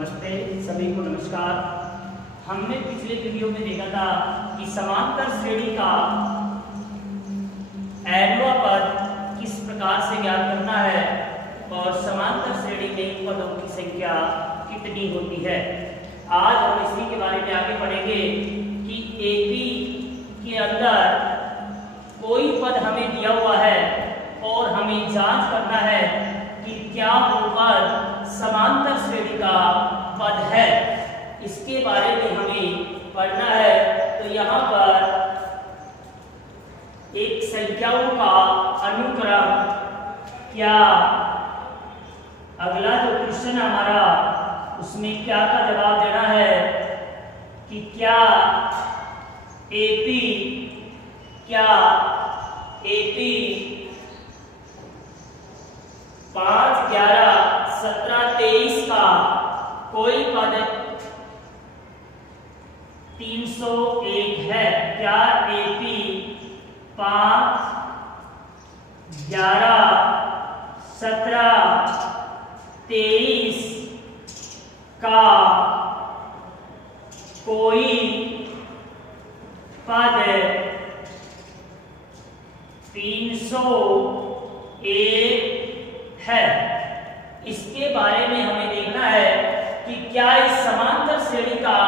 नमस्ते सभी को नमस्कार। हमने पिछले वीडियो में देखा था कि समांतर श्रेणी का एनवा पद किस प्रकार से ज्ञात करना है और समांतर श्रेणी में पदों की संख्या कितनी होती है। आज हम इसी के बारे में आगे पढ़ेंगे कि एपी के अंदर कोई पद हमें दिया हुआ है और हमें जांच करना है कि क्या वो पद समांतर श्रेणी का पद है। इसके बारे में हमें पढ़ना है। तो यहाँ पर एक संख्याओं का अनुक्रम क्या, अगला जो क्वेश्चन हमारा उसमें क्या का जवाब देना है कि क्या एपी 5, 11, 17, 23 का कोई पद 301 है। क्या एपी 5, 11, 17, 23 का कोई पद 301 है। इसके बारे में हमें देखना है कि क्या इस समांतर श्रेणी का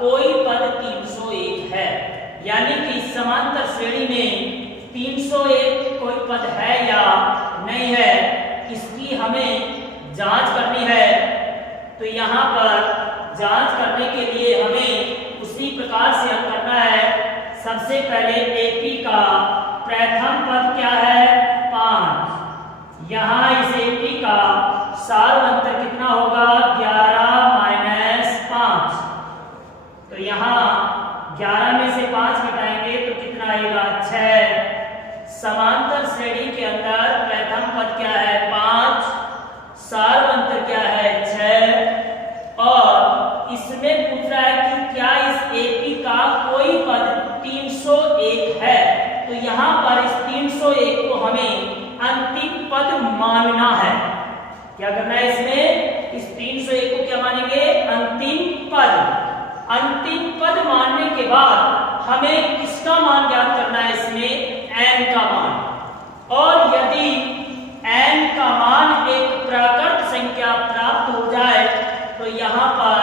कोई पद 301 है, यानी कि इस समांतर श्रेणी में 301 कोई पद है या नहीं है, इसकी हमें जांच करनी है। तो यहाँ पर जांच करने के लिए हमें उसी प्रकार से हल करना है। सबसे पहले एपी का प्रथम पद क्या है, 5। यहाँ इस एपी का सार अंतर कितना होगा, 11 माइनस 5। तो यहाँ 11 में से 5 घटाएंगे तो कितना आएगा, 6। समांतर श्रेणी के अंदर प्रथम पद क्या है, 5, सार अंतर क्या है, 6। और इसमें पूछ रहा है कि क्या इस एपी का कोई पद 301 है। तो यहाँ पर इस 301 को हमें अंतिम पद मानना है। क्या करना है इसमें, इस 301 को क्या मानेंगे, अंतिम पद। अंतिम पद मानने के बाद हमें किसका मान ज्ञात करना है, इसमें n का मान। और यदि n का मान एक प्राकृत संख्या प्राप्त हो जाए तो यहाँ पर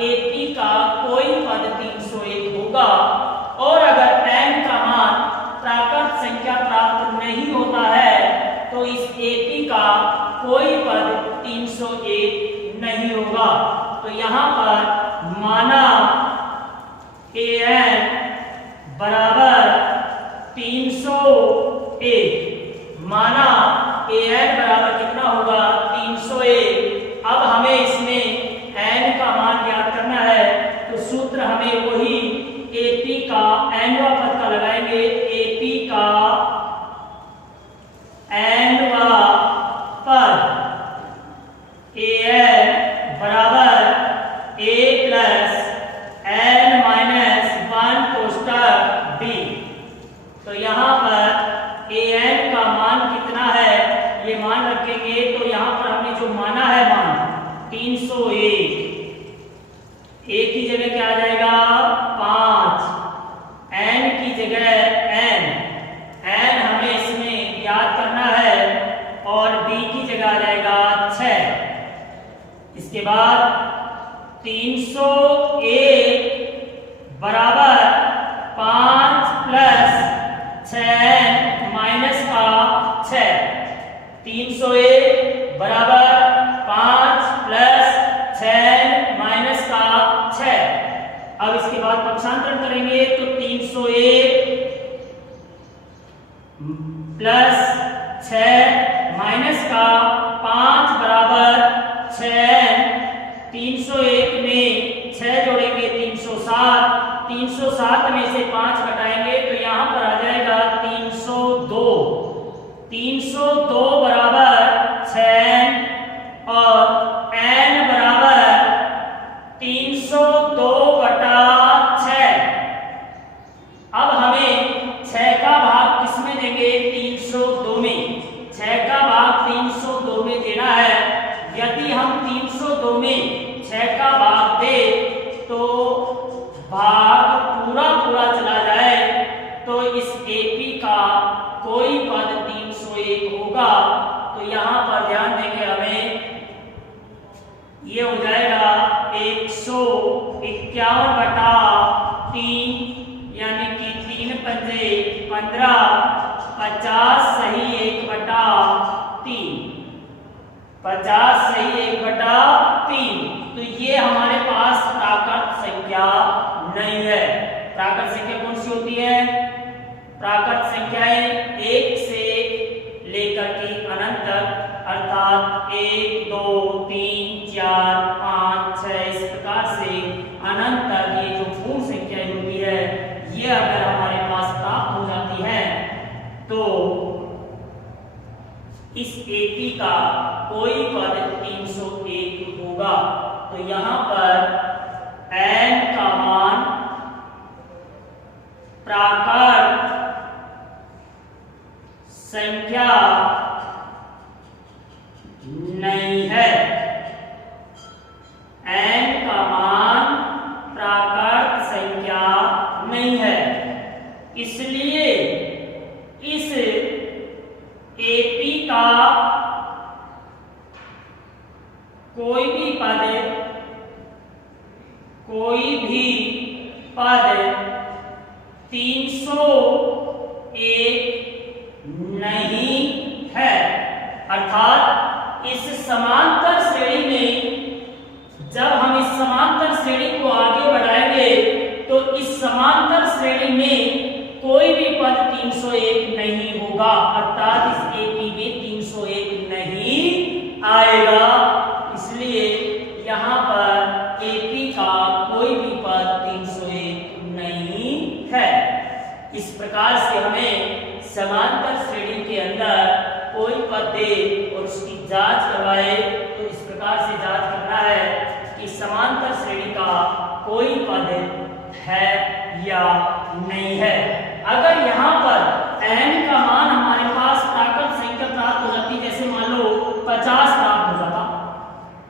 एपी का कोई पद 301 होगा। और अगर n का मान प्राकृत संख्या प्राप्त नहीं होता है तो इस एपी का कोई पद 301 नहीं होगा। तो यहाँ पर माना an बराबर 301, माना an बराबर कितना होगा, 301। अब हमें इसमें n का मान ज्ञात करना है। तो सूत्र हमें वही एपी का nवा पद का लगाएंगे। एपी का nवा पद an बराबर a plus n minus 1 कोष्टक b। तो यहाँ पर an का मान कितना है, ये मान रखेंगे। तो यहाँ पर हमने जो माना है मान 301, a की जगह क्या आ जाएगा, 5, n की जगह n हमें इसमें ज्ञात करना है और b की जगह आ जाएगा 6। इसके बाद 301 बराबर 5 प्लस 6 माइनस का 6। 301 बराबर 5 प्लस 6 माइनस का 6। अब इसके बाद पक्षांतरण करेंगे तो 301 प्लस 6 माइनस का 5 बराबर 6। 301 में 6 जोड़ेंगे 307। 307 में से 5 घटाएंगे तो यहाँ पर आ जाएगा 302। 302 बराबर 6 और n बराबर 302 बटा 6। अब हमें 6 का भाग किसमें देंगे, 302 में। 6 का भाग 302 में देना है। यदि हम 302 में 6 का भाग दे तो भाग पूरा पूरा चला जाए तो इस AP का कोई पद 301 होगा। तो यहाँ पर ध्यान देंगे हमें ये हो जाएगा 151/3 यानी कि 3 पंजे 15, 50 सही 1/3, 50 सही 1/3। तो ये हमारे पास प्राकृत संख्या नहीं है। प्राकृत संख्या कौन सी होती है? प्राकृत संख्याएं 1 से लेकर के अनंत तक, अर्थात 1 2 3 4 5 6 इस प्रकार से अनंत तक ये जो पूर्ण संख्याएं होती है ये अगर हमारे पास प्राप्त हो जाती है तो इस AP का कोई पद 301 होगा। तो यहां पर n का मान प्राकृत संख्या नहीं है। n का मान प्राकृत संख्या नहीं है, इसलिए इस AP का कोई भी पद 301 नहीं है। अर्थात इस समांतर श्रेणी में जब हम इस समांतर श्रेणी को आगे बढ़ाएंगे तो इस समांतर श्रेणी में कोई भी पद 301 नहीं होगा, अर्थात इस AP में 301 नहीं आएगा। इसलिए यहाँ पर AP का कोई भी पद 301 नहीं है। इस प्रकार से हमें समांतर श्रेणी के अंदर कोई पद दे और उसकी जांच करवाए तो इस प्रकार से जांच करना है कि समांतर श्रेणी का कोई पद है या नहीं है। अगर यहाँ पर n का मान हमारे पास प्राकृत संख्या प्राप्त हो जाती, जैसे मान लो 50 प्राप्त हो जाता,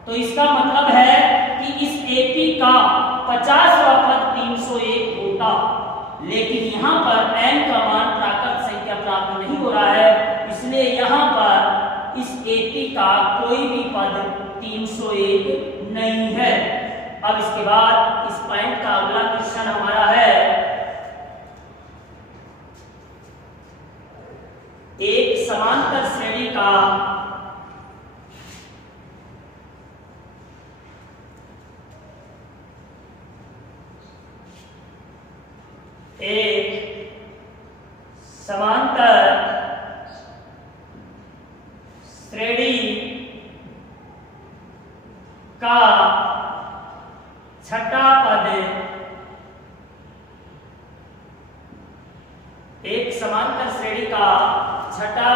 तो इसका मतलब है कि इस AP का 50वां पद 301 होता। लेकिन यहाँ पर n का मान प्राकृत संख्या प्राप्त नहीं हो रहा है, इसलिए यहाँ पर इस AP का कोई भी पद 301 नहीं है। अब इसके बाद इस पॉइंट का अगला क्वेश्चन हमारा है, एक समांतर श्रेणी का श्रेणी का छठा पद, एक समांतर श्रेणी का छठा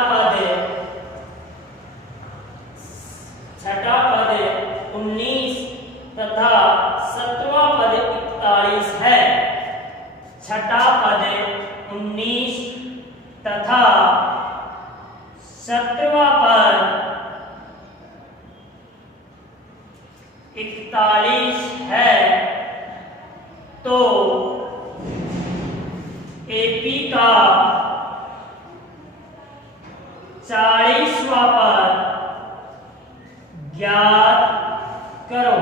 पद 19 तथा 7वां पद 41 है। छठा पद 19 तथा 7वां पद 41 है। तो AP का 40वां पद ज्ञात करो।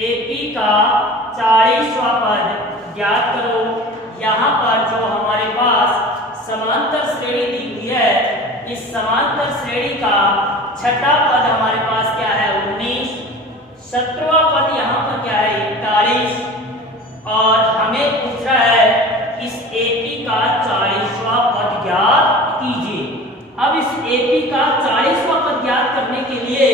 AP का 40वां पद ज्ञात करो। यहाँ पर जो हमारे पास समांतर श्रेणी दी हुई है, इस समांतर श्रेणी का छठा पद हमारे पास क्या है 19, 7वां पद यहाँ पर क्या है 41 और हमें पूछ रहा है इस AP का 40वां पद ज्ञात कीजिए। अब इस AP का 40वां पद ज्ञात करने के लिए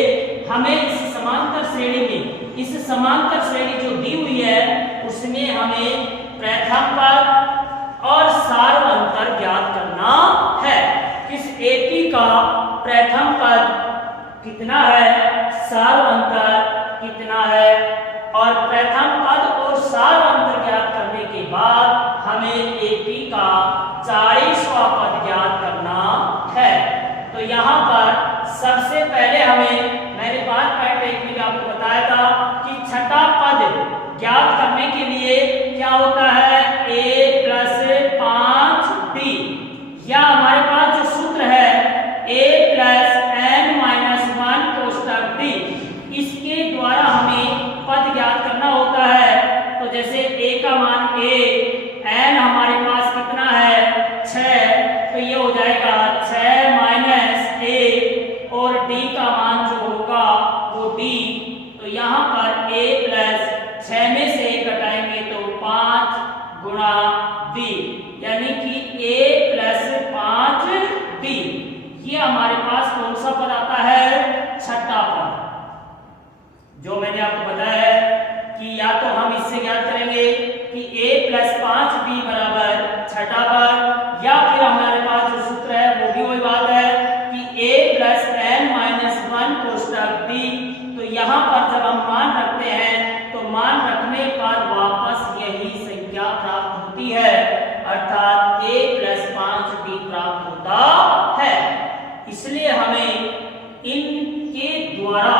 हमें इस समांतर श्रेणी में, इस समांतर श्रेणी जो दी हुई है उसमें हमें प्रथम पद और सार्वअंतर ज्ञात करना है। इस AP का प्रथम पद कितना है, सार्वअंतर कितना है, और प्रथम पद और सार्वअंतर ज्ञात करने के बाद हमें AP का 40वां पद ज्ञात करना है। तो यहाँ पर सबसे पहले हमें, मैंने बात पॉइंट 1 में ज्ञात करने के लिए क्या होता है, a प्लस 5b, या हमारे पास जो सूत्र है a plus n minus 1 कोष्टक b, इसके द्वारा हमें पद ज्ञात करना होता है। तो जैसे a का मान a, n हमारे पास कितना है 6, तो ये हो जाएगा 6 माइनस a, और d का मान जो होगा वो d, तो यहाँ पर a प्लस 6 में से घटाएंगे तो 5 गुणा b, यानी कि a प्लस 5b। ये हमारे पास कौन सा पद आता है, छठा पद, जो मैंने आपको बताया है कि या तो हम इससे ज्ञात करेंगे कि a प्लस 5b बराबर छठा पद, या फिर हमारे पास जो सूत्र है वो भी वही बात है कि a plus n minus 1 कोष्टक b। तो यहाँ पर जब हम मान रखते हैं तो मान रखने पर वापस यही संख्या प्राप्त होती है, अर्थात a प्लस 5b प्राप्त होता है। इसलिए हमें इनके द्वारा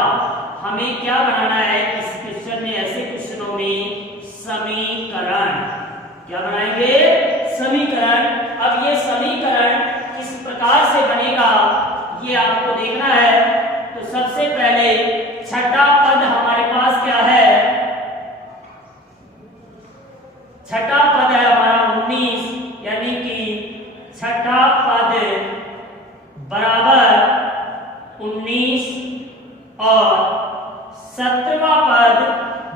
हमें क्या बनाना है, इस क्वेश्चन में, ऐसे क्वेश्चनों में समीकरण, क्या बनाएंगे, समीकरण। अब ये समीकरण किस प्रकार से बनेगा ये आपको देखना है। तो सबसे पहले छठा पद हमारे पास क्या है, छठा पद है हमारा 19, यानी कि छठा पद बराबर 19 और 17वां पद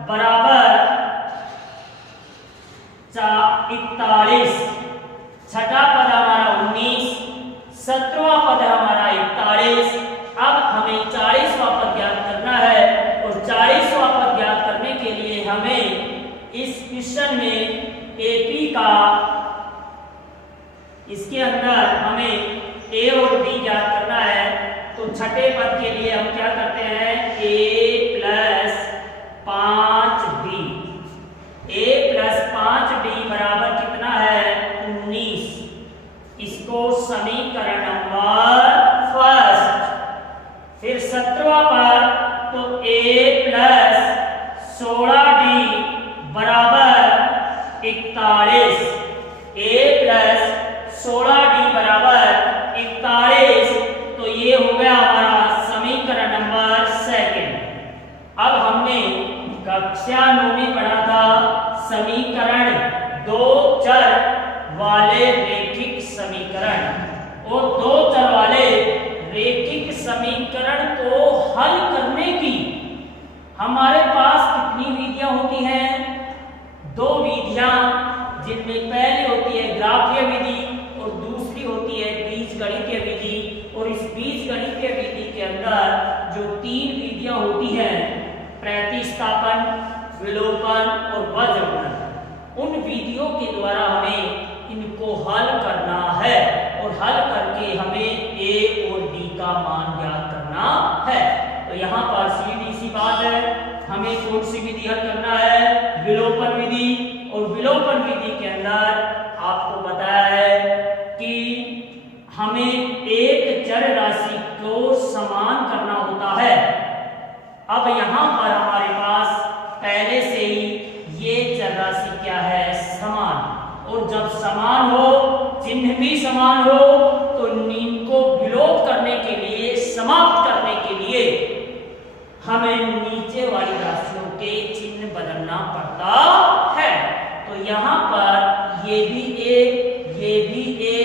बराबर 41। छठा पद हमारा 19, 17वां पद हमारा 41। अब हमें 40वां पद ज्ञात करना है, और 40वां पद ज्ञात करने के लिए हमें इस क्वेश्चन में एपी का, इसके अंदर हमें ए और बी ज्ञात करना है। तो छठे पद के लिए हम क्या करते हैं, a plus 5b, a plus 5b बराबर कितना है 19। इसको समीकरण नंबर फर्स्ट। फिर 17वां पद, तो a प्लस 16d बराबर 41, a प्लस 16d बराबर 41, तो ये हो गया हमारा समीकरण नंबर सेकंड। अब हमने कक्षा 9 में पढ़ा था समीकरण दो चर वाले रैखिक समीकरण, और दो चर वाले रैखिक समीकरण को हल करने की हमारे पास कितनी विधियां होती हैं, दो विधियां, जिनमें पहली होती है ग्राफीय विधि और दूसरी होती है बीजगणितीय विधि। और इस बीजगणितीय विधि के अंदर जो तीन विधियां होती हैं, प्रतिस्थापन, विलोपन और वज्रगुणन, उन विधियों के द्वारा हमें इनको हल करना है, और हल करके हमें a और d का मान ज्ञात करना है। तो यहाँ पर सीधी सी बात है, हमें कौन सी विधि हल करना है, विलोपन विधि। और विलोपन विधि के अंदर आपको बताया है कि हमें एक चर राशि को समान करना होता है। अब यहाँ पर हमारे पास पहले से ही ये चर राशि क्या है, समान, और जब समान हो, चिन्ह भी समान हो, तो इनको विलोप करने के लिए, समाप्त करने के लिए हमें नीचे वाली राशियों के चिन्ह बदलना पड़ता है। तो यहाँ पर ये भी a, ये भी a,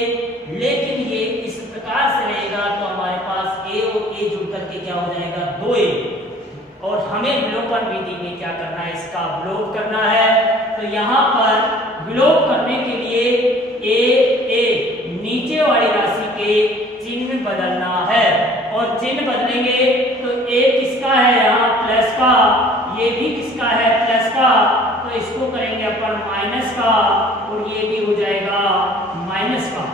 लेकिन ये इस प्रकार से रहेगा, तो हमारे पास a और a जुड़ करके क्या हो जाएगा, 2a। और हमें विलोपन विधि में क्या करना है, इसका विलोप करना है। तो यहाँ पर विलोप करने के लिए a नीचे वाली राशि के चिन्ह बदलना है, और चिन्ह बदलेंगे तो a किसका है यहाँ, प्लस का, ये भी किसका है, प्लस का, तो इसको करेंगे अपन माइनस का, और ये भी हो जाएगा माइनस का।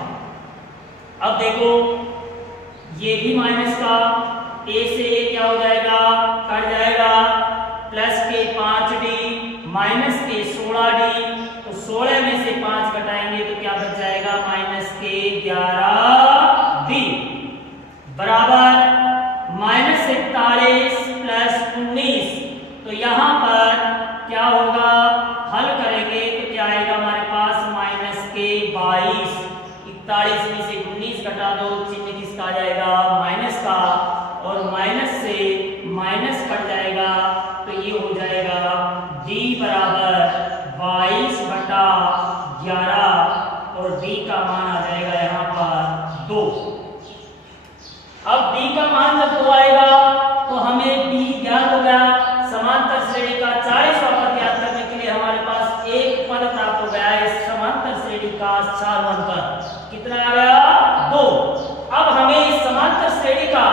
अब देखो, ये भी माइनस का, a से a क्या हो जाएगा, कट जाएगा, प्लस के 5d माइनस के 16d, तो 16 में से 5 घटाएंगे तो क्या बच जाएगा, माइनस के 11d बराबर -41 प्लस 19। तो यहाँ पर क्या होगा, माइनस कट जाएगा तो ये हो जाएगा d बराबर 22/11 और d का मान आ जाएगा यहाँ पर 2। अब d का मान जब 2 आएगा तो हमें d ज्ञात हो गया। समांतर श्रेणी का 40वां पद ज्ञात करने के लिए हमारे पास एक पद प्राप्त हो गया है। समांतर श्रेणी का 4वां पद कितना आ गया 2। अब हमें इस समांतर श्रेणी का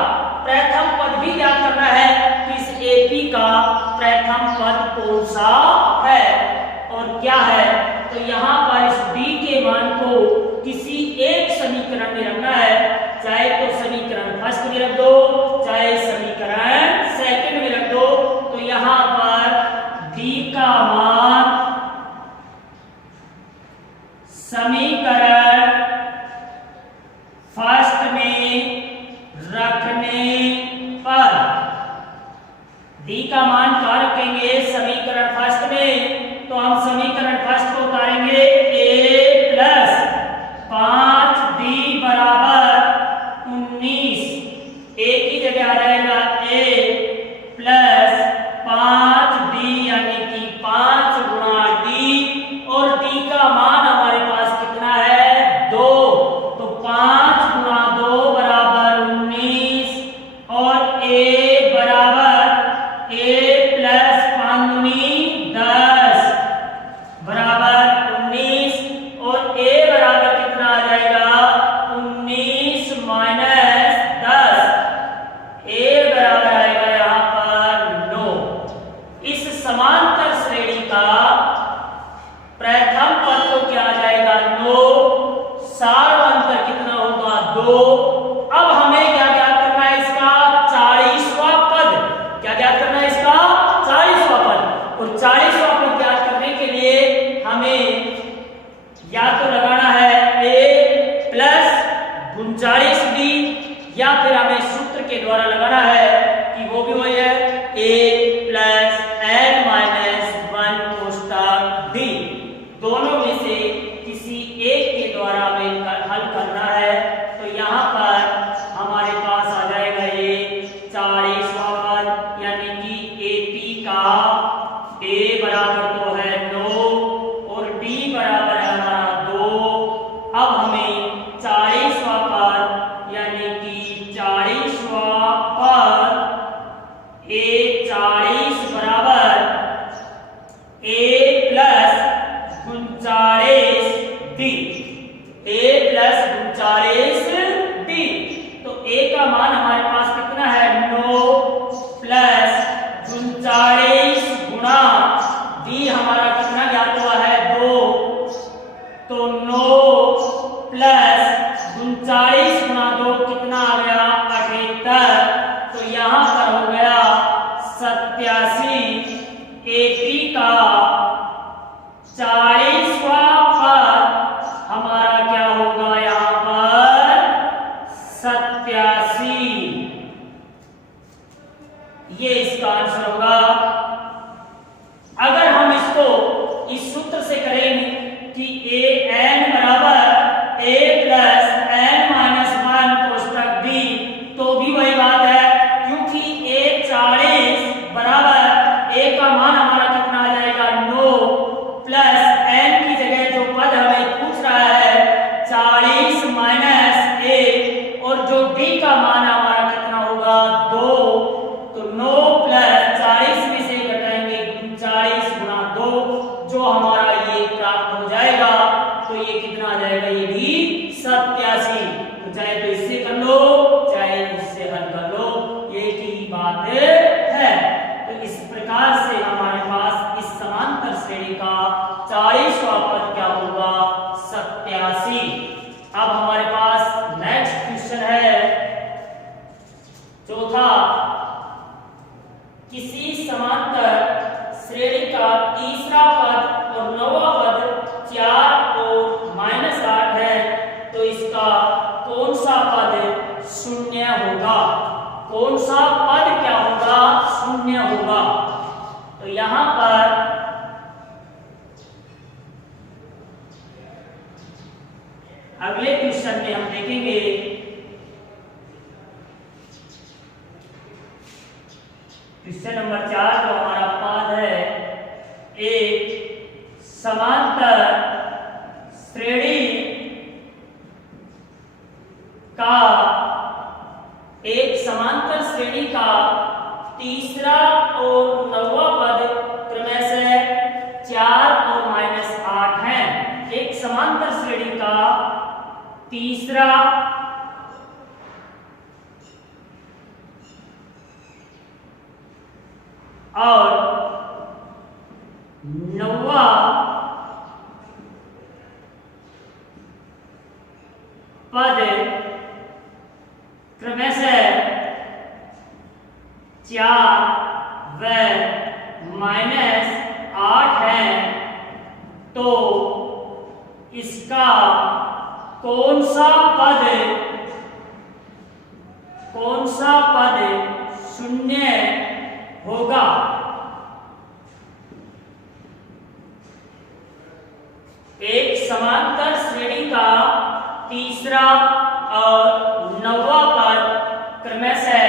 प्रथम पद भी ज्ञात करना है कि इस एपी का प्रथम पद कौन सा है और क्या है। तो यहाँ पर इस d के मान को किसी एक समीकरण में रखना है, चाहे तो समीकरण फर्स्ट में रख दो चाहे समीकरण सेकंड में रख दो। तो यहाँ पर d का मान समीकरण फर्स्ट में रखने पर d का मान कहाँ रखेंगे समीकरण फर्स्ट में। तो हम समीकरण फर्स्ट को उतारेंगे a प्लस 5d बराबर 19। a की जगह आ जाएगा a प्लस 5d यानी कि 5 गुणा d और d का मान हमारे पास कितना है 2। तो 5 गुणा 2 बराबर 19 और a बराबर a प्लस 5 दूनी 10 बराबर 19 और a बराबर कितना आ जाएगा 19 माइनस 10। a बराबर आएगा यहाँ पर 9। इस समांतर श्रेणी का प्रथम पद तो क्या आ जाएगा 9, सारवा अंतर कितना होगा 2। अब हमें क्या ज्ञात करना है इसका 40वां पद। क्या ज्ञात करना है इसका 40वां पद। और 40वां पद ज्ञात करने के लिए हमें या तो लगाना है a प्लस 39d या फिर हमें सूत्र के द्वारा लगाना है कि वो भी वही है a plus n minus 1 कोष्टक d। दोनों में से किसी एक के द्वारा हमें हल करना है। तो यहाँ पर हमारे पास आ जाएगा ये 40वां पद यानी कि AP का a बराबर तो है 9 और d बराबर है हमारा 2। अब हमें 40वां पद यानी कि 40वां पद a 40 बराबर a plus 39d a plus 39d। तो a का मान हमारे पास कितना है 9 प्लस 39 गुणा d हमारा कितना ज्ञात हुआ है 2। तो 9 प्लस 39 गुणा 2 कितना आ गया 78। तो यहाँ पर हो गया 87। AP का 40वां पद हमारा क्या होगा यहाँ पर 87। ये इसका आंसर होगा। अगर हम इसको इस सूत्र से करेंगे कि a n बराबर a plus n minus 1 कोष्टक d तो भी वही बात है, क्योंकि a 40 बराबर a का मान हमारा कितना आ जाएगा 9 प्लस n की जगह जो पद हमें पूछ रहा है 40 माइनस a और जो d का मान हमारा कितना होगा 2। तो 9 प्लस 40 में से घटाएंगे 39 गुणा 2 जो हमारा ये प्राप्त हो जाएगा। तो ये कितना आ जाएगा ये भी 87। तो चाहे तो इससे कर लो चाहे इससे हल कर लो, ये की बात है। तो इस प्रकार से हमारे पास इस समांतर श्रेणी का 40वां पद क्या होगा 87। अब हमारे पास नेक्स्ट क्वेश्चन है चौथा। किसी समांतर श्रेणी का तीसरा पद और नौवां पद 4 और -8 है तो इसका कौन सा पद शून्य होगा। कौन सा पद क्या होगा शून्य होगा। तो यहाँ पर अगले क्वेश्चन में हम देखेंगे क्वेश्चन नंबर 4 जो हमारा पाद है, एक समांतर श्रेणी का तीसरा और नौवां पद क्रमशः 4 और -8 है। एक समांतर श्रेणी का तीसरा और नौवां पद क्रमशः 4 व -8 है, तो इसका कौन सा पद शून्य होगा? एक समांतर श्रेणी का तीसरा और नौवां पद क्रमशः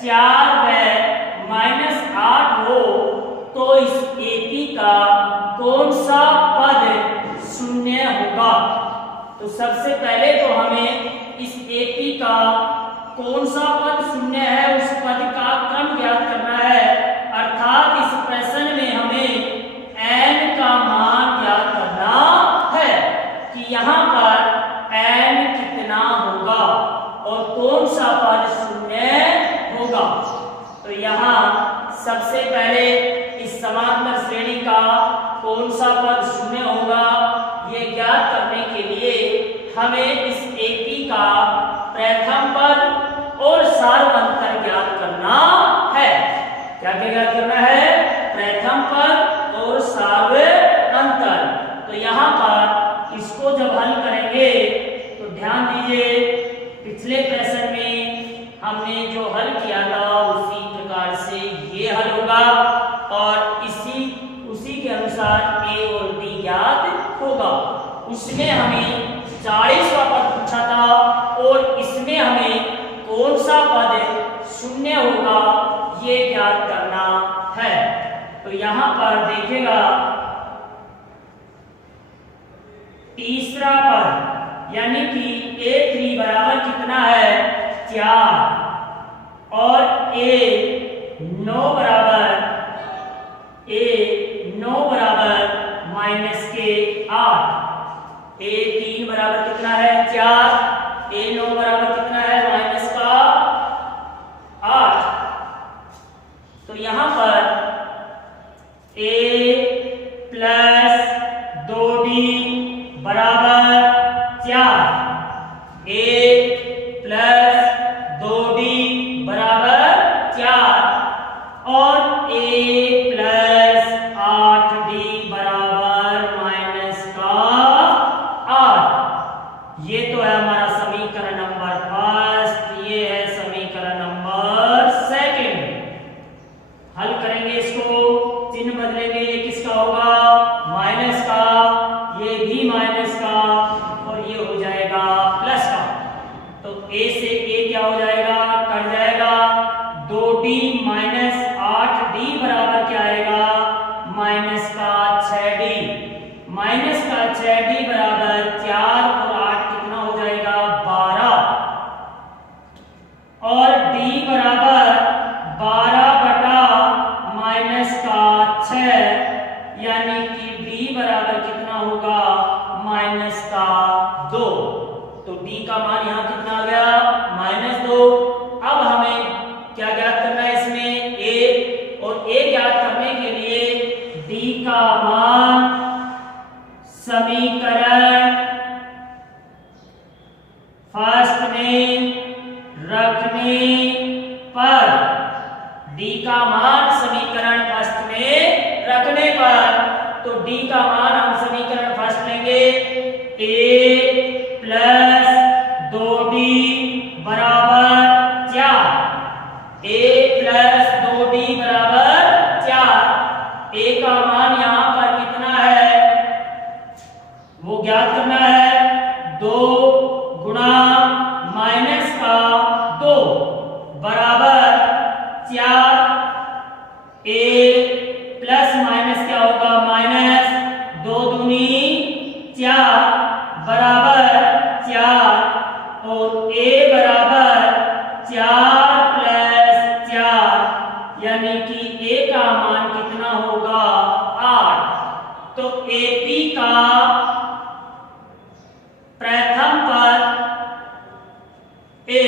4 व -8 हो, तो इस एपी का कौन सा पद शून्य होगा? तो सबसे पहले तो हमें इस एपी का कौन सा पद शून्य है उस पद का क्रम ज्ञात करना है। अर्थात इस प्रश्न में हमें n का मान ज्ञात करना है कि यहाँ पर n कितना होगा और कौन सा पद शून्य होगा। तो यहाँ सबसे पहले इस समांतर श्रेणी का कौन सा पद शून्य होगा ये ज्ञात करने के लिए हमें इस एपी का प्रथम पद और सार्वंतर ज्ञात करना है। क्या ज्ञात करना है? प्रथम पद और सार्वंतर। तो यहाँ पर इसको जब हल करेंगे तो ध्यान दीजिए, पिछले प्रश्न में हमने जो हल किया था उसी प्रकार से ये हल होगा और उसी के अनुसार ए और बी ज्ञात होगा। उसमें हमें 40वां पद पूछा था और इसमें हमें कौन सा पद शून्य होगा ये ज्ञात करना है। तो यहाँ पर देखिएगा, तीसरा पद यानी कि A3 बराबर कितना है? 4 और A9 बराबर -8। A3 बराबर कितना है? 4। A9 बराबर कितना है? -8। तो यहाँ पर A प्लस 2B बराबर 4, A प्लस 2B बराबर 4 और A प्लस 8D बराबर -8। ये तो है हमारा समीकरण नंबर फर्स्ट, ये है समीकरण नंबर सेकंड। हल करेंगे इसको, चिन्ह बदलेंगे, ये किसका होगा? माइनस का, ये भी माइनस का और ये हो जाएगा प्लस का। तो A से A क्या हो जाएगा? कट जाएगा। 2D माइनस 8D बराबर क्या आएगा? माइनस का 6D। माइनस का 6D बराबर 4 और 8 कितना हो जाएगा? 12 और D बराबर 12 बटा माइनस का 6 यानी कि D बराबर कितना होगा? माइनस का 2। तो D का मान यहाँ कितना आ गया? -2। अब हमें क्या ज्ञात करना है इसमें? A, और A ज्ञात करने के लिए D का मान समीकरण फर्स्ट में रखने पर, D का मान समीकरण फर्स्ट में रखने पर, तो D का मान हम समीकरण फर्स्ट लेंगे। A प्लस 2D बराबर 4। A प्लस 2D बराबर 4। A का मान यहाँ पर कितना है वो ज्ञात करना है। 2 गुणा माइनस का 2 बराबर 4 ए प्लस माइनस क्या होगा, माइनस 2 दूनी 4 बराबर 4 और ए बराबर 4 प्लस 4 यानी कि ए का मान कितना होगा, 8। तो एपी का प्रथम पद ए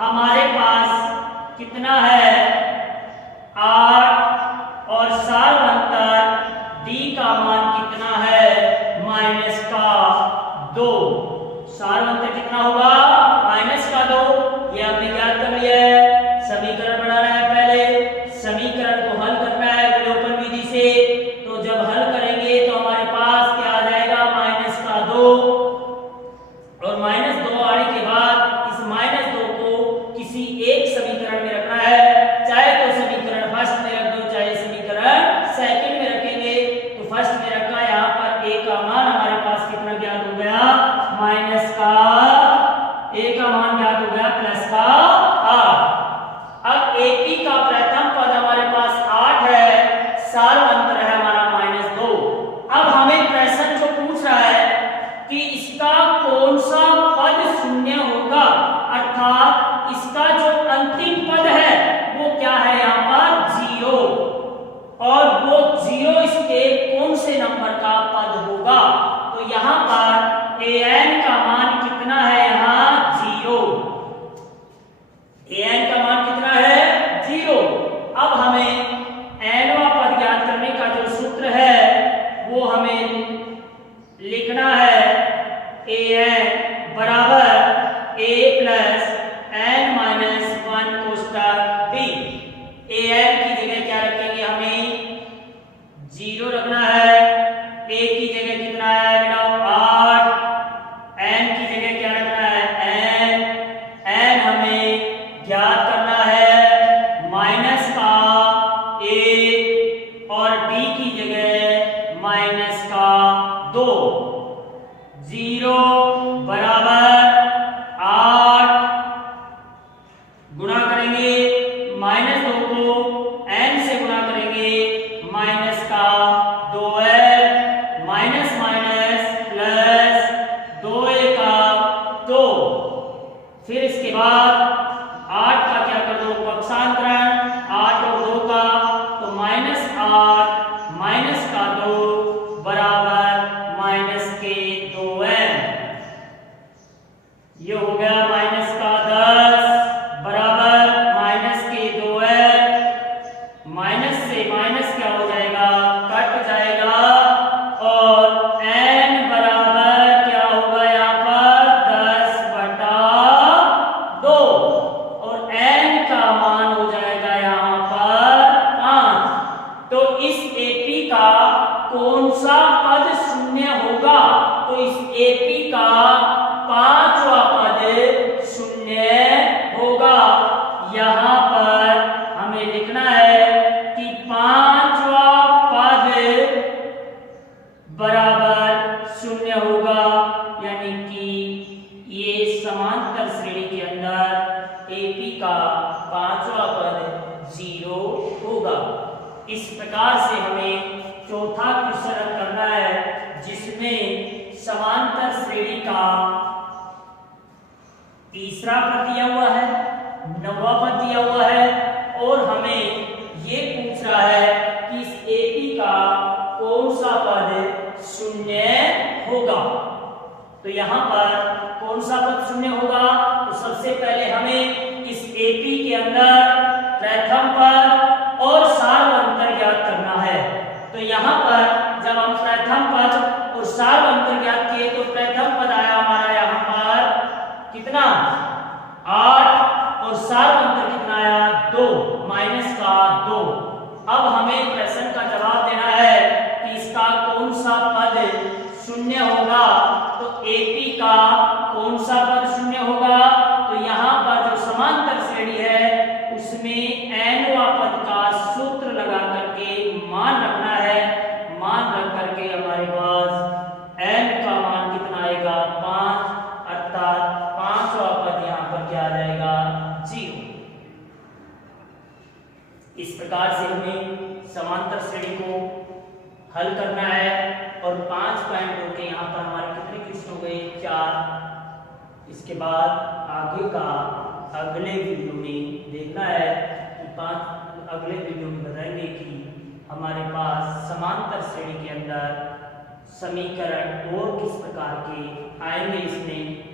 हमारे पास कितना है, 8 और सार्वंतर डी का मान कितना है, माइनस का 2। सार्वंतर कितना होगा, माइनस का 2। ये आपने याद कर लिया है। समीकरण बनाना है, पहले समीकरण को हल करना है विलोपन विधि से। तो जब हल करेंगे तो हमारे पास क्या आ जाएगा, माइनस का 2 और माइनस 2 आने के बाद इस माइनस 2 को किसी एक समीकरण में रखना है, चाहे तो समीकरण फर्स्ट में रख दो, चाहे समीकरण सेकंड में रखेंगे। तो फर्स्ट में रखा, यहाँ पर ए का मान हमारे पास कितना ज्ञात हो गया, माइनस का, ए का मान ज्ञात हो गया प्लस का 8। अब एपी का प्रथम पद हमारे पास 8 है, सार्वंतर है हमारा -2। अब हमें प्रश्न जो पूछ रहा है कि इसका कौन सा पद शून्य होगा, अर्थात इसका जो अंतिम पद है वो क्या है, यहाँ पर 0, और वो 0 इसके कौन से नंबर का पद होगा। तो यहाँ पर an का मान कितना है, यहाँ 0। an का मान कितना है, 0। अब हमें nवां पद ज्ञात करने का जो सूत्र है वो हमें लिखना है, an बराबर a plus n minus 1 कोष्टक b। an की जगह क्या रखेंगे, हमें 0 रखना है, a की जगह कितना है, 8, n की जगह क्या रखना है, n हमें ज्ञात करना है माइनस का 1 और b की जगह माइनस का 2। 0 बराबर 8 गुणा करेंगे, -2 को n से गुणा करेंगे, माइनस का 2l minus minus plus 2a का 2। फिर इसके बाद 8 का क्या कर दो, पक्षांतरण, 8 और 2 का, तो -8 माइनस का 2 बराबर माइनस के 2n। ये हो गया माइनस का 10 बराबर माइनस के 2n। माइनस से माइनस क्या हो जाएगा, कट जाएगा, और n बराबर क्या होगा, यहाँ पर 10/2 और n का मान हो जाएगा यहाँ पर 5। तो इस एपी का कौन सा पद शून्य होगा, तो इस एपी का 5वां पद शून्य होगा। यहाँ पर हमें लिखना है कि 5वां पद बराबर शून्य होगा, यानी कि ये समांतर श्रेणी के अंदर एपी का 5वां पद 0 होगा। इस प्रकार से हमें चौथा क्वेश्चन करना है, जिसमें समांतर श्रेणी का तीसरा पद दिया हुआ है, 9वां पद दिया हुआ है, और हमें ये पूछ रहा है कि इस एपी का कौन सा पद शून्य होगा। तो यहाँ पर कौन सा पद शून्य होगा, तो सबसे पहले हमें इस एपी के अंदर प्रथम पद और सार्वंतर ज्ञात करना है। तो यहाँ पर जब हम प्रथम पद और सार्वंतर ज्ञात किए तो प्रथम पद आया हमारा यहाँ पर कितना, 8, और सार्वंतर कितना आया, 2 माइनस का 2। अब हमें प्रश्न का जवाब देना है कि इसका कौन सा पद शून्य होगा। तो एपी का कौन सा पद शून्य होगा, तो यहाँ पर जो समांतर श्रेणी है उसमें nवां पद का सूत्र लगा करके मान रखना है। मान रख करके हमारे पास n का मान कितना आएगा, 5, अर्थात 5वां पद यहाँ पर क्या आ जाएगा, 0। इस प्रकार से हमें समांतर श्रेणी को हल करना है और 5 पॉइंट होके यहाँ पर हमारे कितने क्वेश्चन हो गए 4। इसके बाद आगे का अगले वीडियो में देखना है कि अगले वीडियो में बताएंगे कि हमारे पास समांतर श्रेणी के अंदर समीकरण और किस प्रकार के आएंगे इसमें